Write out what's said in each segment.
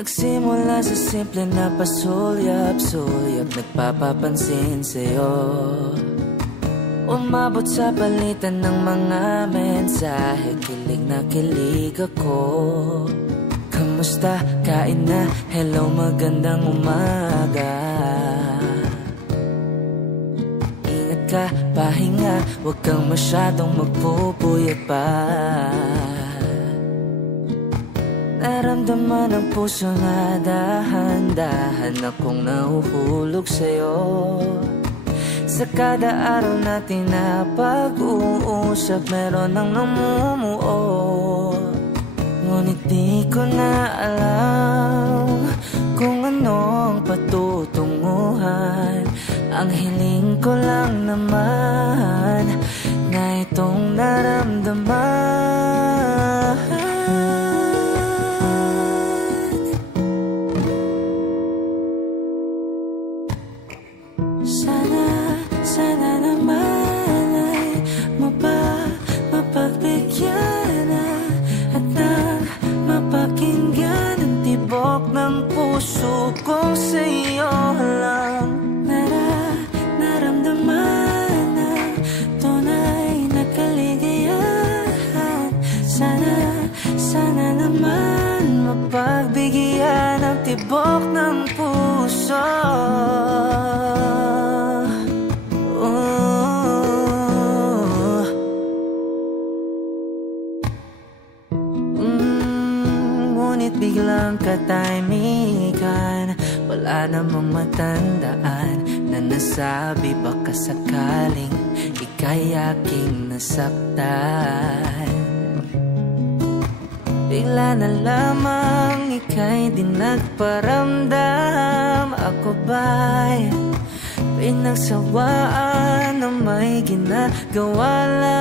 Nagsimula sa simple na pasulyap-sulyap, nagpapapansin sa'yo. Umabot sa palitan ng mga mensahe, kilig na kilig ako. Kamusta? Kain na? Hello, magandang umaga. Ingat ka, pahinga, huwag kang masyadong magpupuyat pa. Naramdaman ang puso na dahan-dahan akong nahuhulog sa'yo. Sa kada araw natin na pag-uusap, meron nang namumuo. Ngunit di ko na alam kung ano ang patutunguhan. Ang hiling ko lang naman na itong naramdaman. Sana naman ay mapagbigyan na at nang mapakinggan ang tibok ng puso kong sa'yo lang. Naramdaman na tunay na kaligayahan. Sana naman mapagbigyan ang tibok ng puso. Ngunit biglang katahimikan, wala namang matandaan na nasabi baka sakaling ika'y aking nasaktan. Bigla na lamang ika'y di nagparamdam. Ako ba'y pinagsawaan na may ginagawa lang?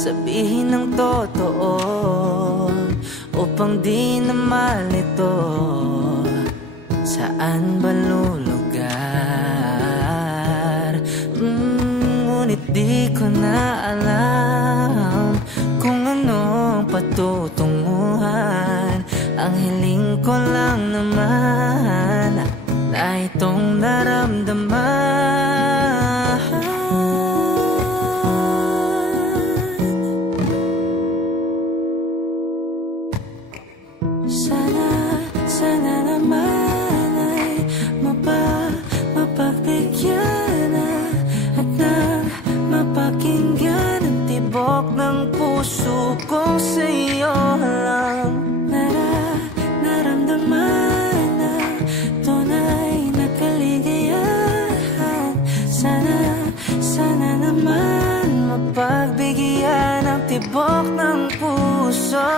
Sabihin ng totoo upang di na malito. Saan ba lulugar? Ngunit di ko na alam kung anong patutunguhan. Ang hiling ko lang naman na itong naramdaman. Sana naman ay mapagbigyan na at nang mapakinggan ang tibok ng puso kong sa'yo lang. Naramdaman na tunay na kaligayahan. Sana naman mapagbigyan ang tibok ng puso.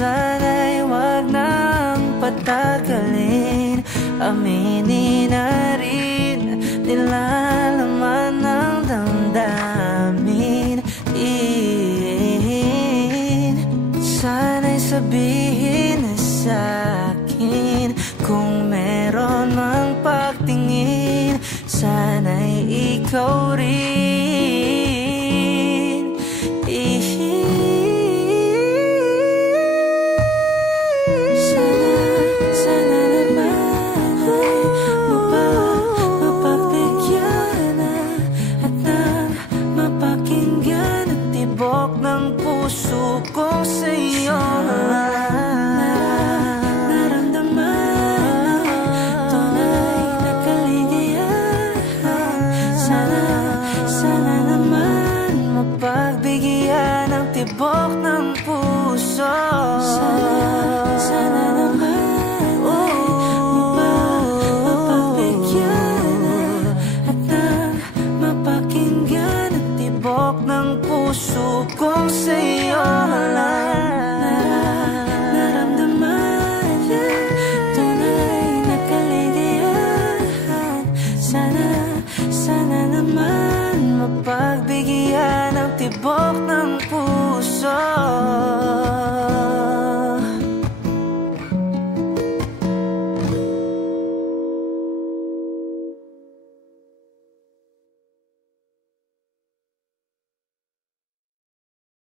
Sana'y wag nang patagalin, aminin na rin nilalaman ng damdamin. Sana'y sabihin na sa'kin kung meron mang pagtingin. Sana'y ikaw rin. Puso kong sa'yo naramdaman tunay na kaligayahan. Sana naman mapagbigyan ang tibok ng puso. Sana naman mapagbigyan at nang mapakinggan ang tibok ng puso kong sa'yo naramdaman tunay na kaligayahan. Sana naman mapagbigyan ang tibok ng puso.